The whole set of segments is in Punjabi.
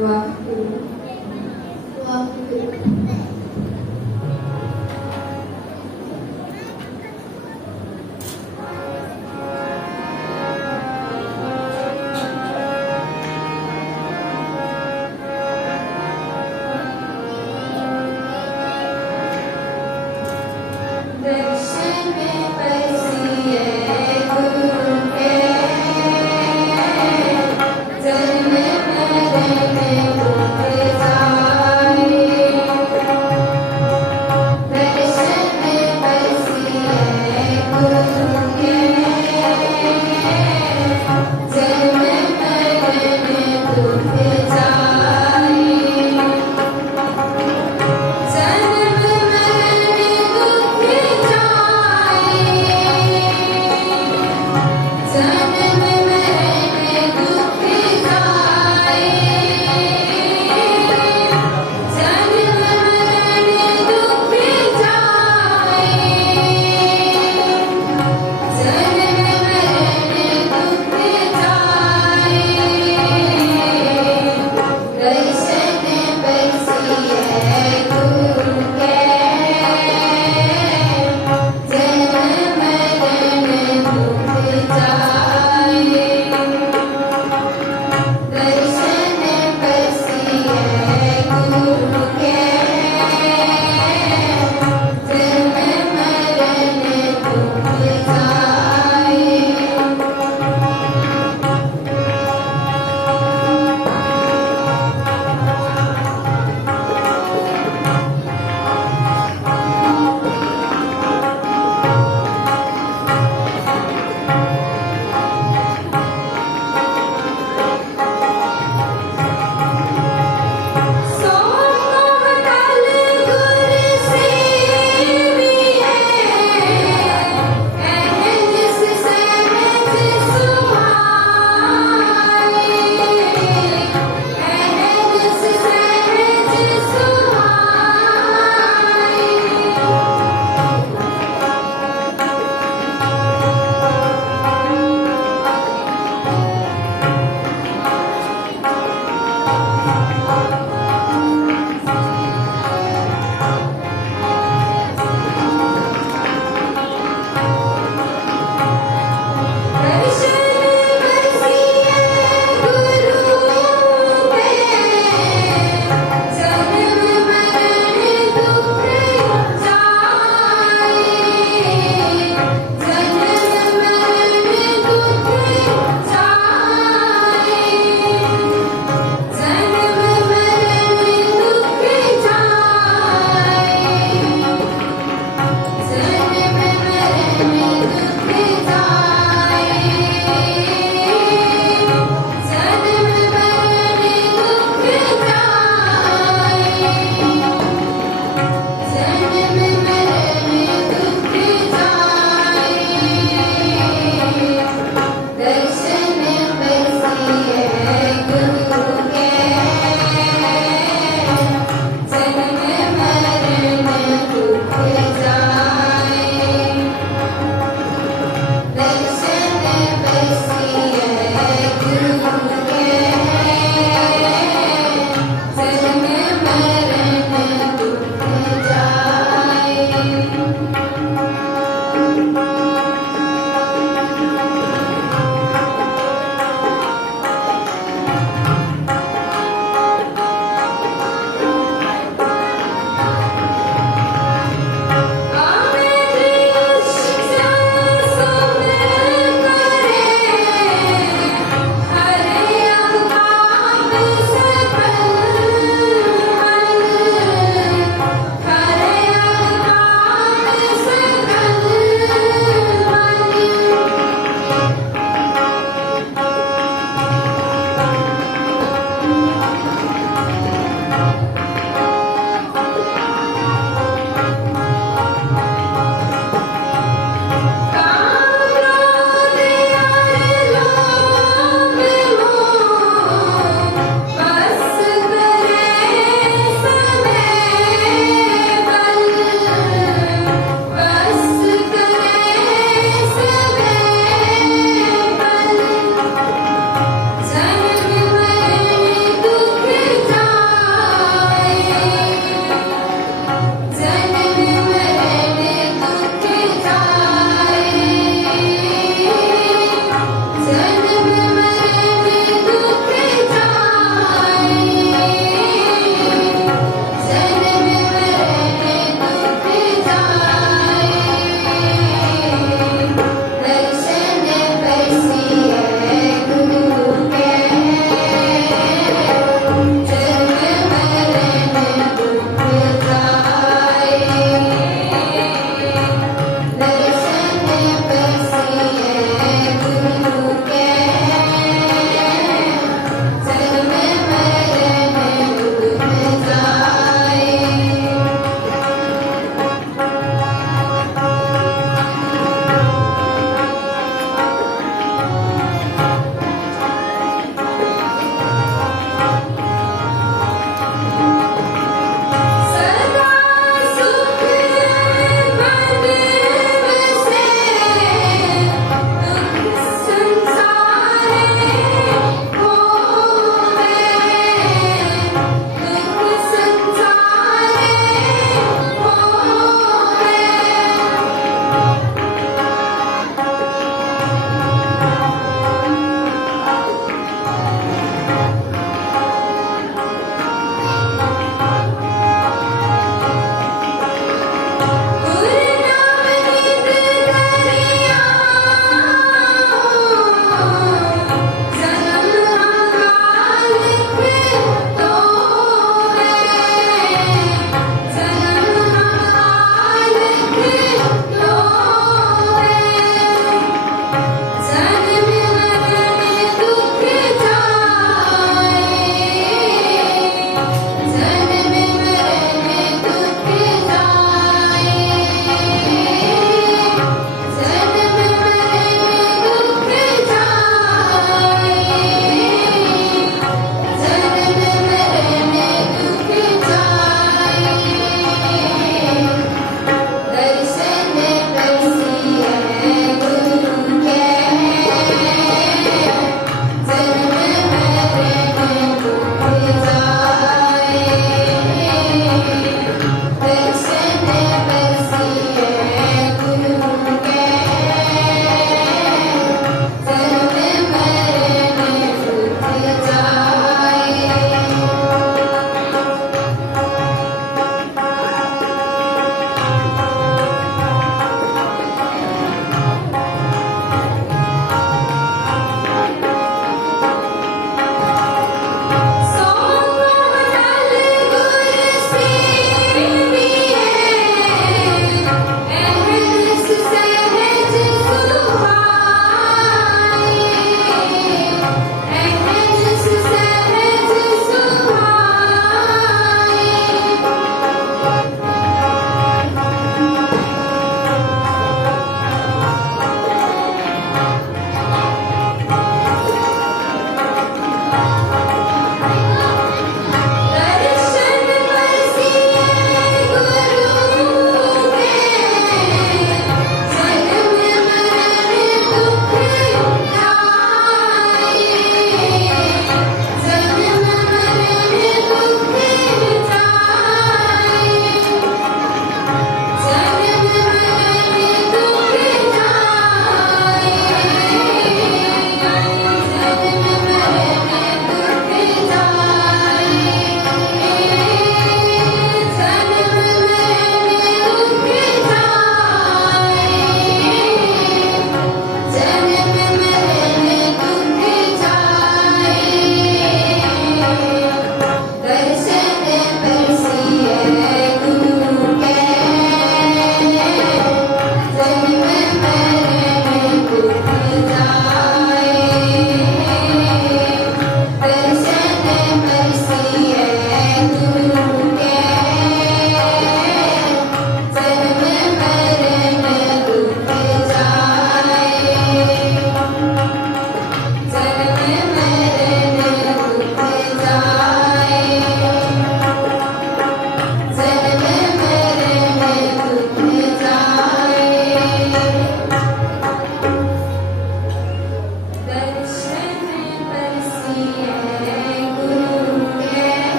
Wahoo. Wahoo.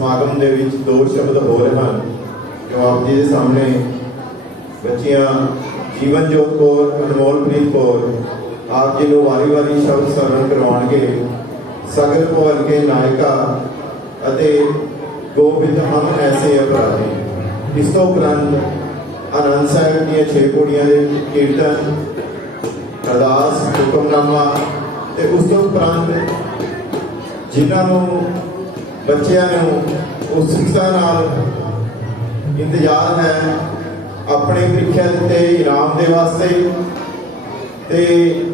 ਸਮਾਗਮ ਦੇ ਵਿੱਚ ਦੋ ਸ਼ਬਦ ਹੋ ਰਹੇ ਹਨ, ਜੋ ਆਪ ਜੀ ਦੇ ਸਾਹਮਣੇ ਬੱਚੀਆਂ ਜੀਵਨ ਜੋਤ ਕੌਰ, ਅਨਮੋਲਪ੍ਰੀਤ ਕੌਰ ਆਪ ਜੀ ਨੂੰ ਵਾਰੀ-ਵਾਰੀ ਸ਼ਬਦ ਸਰਵਣ ਕਰਵਾਉਣਗੇ। ਸਗਰ ਭਵਨ ਕੇ ਨਾਇਕਾ ਅਤੇ ਗੋਬਿੰਦ ਹਮ ਐਸੇ ਅਪਰਾਧੀ। ਇਸ ਤੋਂ ਉਪਰੰਤ ਆਨੰਦ ਸਾਹਿਬ ਦੀਆਂ ਛੇ ਕੁੜੀਆਂ ਦੇ ਕੀਰਤਨ, ਅਰਦਾਸ, ਹੁਕਮਨਾਮਾ ਤੇ ਉਸ ਤੋਂ ਉਪਰੰਤ ਜਿਨ੍ਹਾਂ ਨੂੰ ਬੱਚਿਆਂ ਨੂੰ ਉਤਸੁਕਤਾ ਨਾਲ ਇੰਤਜ਼ਾਰ ਹੈ ਆਪਣੇ ਪ੍ਰੀਖਿਆ ਦਿੱਤੇ ਇਨਾਮ ਦੇ ਵਾਸਤੇ। ਤੇ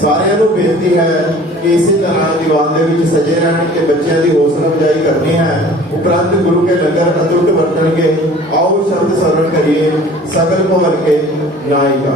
ਸਾਰਿਆਂ ਨੂੰ ਬੇਨਤੀ ਹੈ ਕਿ ਇਸੇ ਤਰ੍ਹਾਂ ਦੀਵਾਨ ਦੇ ਵਿੱਚ ਸਜੇ ਰਹਿਣ ਤੇ ਬੱਚਿਆਂ ਦੀ ਹੌਸਲਾ ਅਫਜ਼ਾਈ ਕਰਨੀ ਹੈ। ਉਪਰੰਤ ਗੁਰੂ ਕੇ ਲੰਗਰ ਅਤੁੱਟ ਵਰਤਣਗੇ, ਆਓ ਸ਼ਬਦ ਸਰਵਣ ਕਰੀਏ, ਸਗਲ ਭਵਨ ਕੇ ਨਾਇਕਾ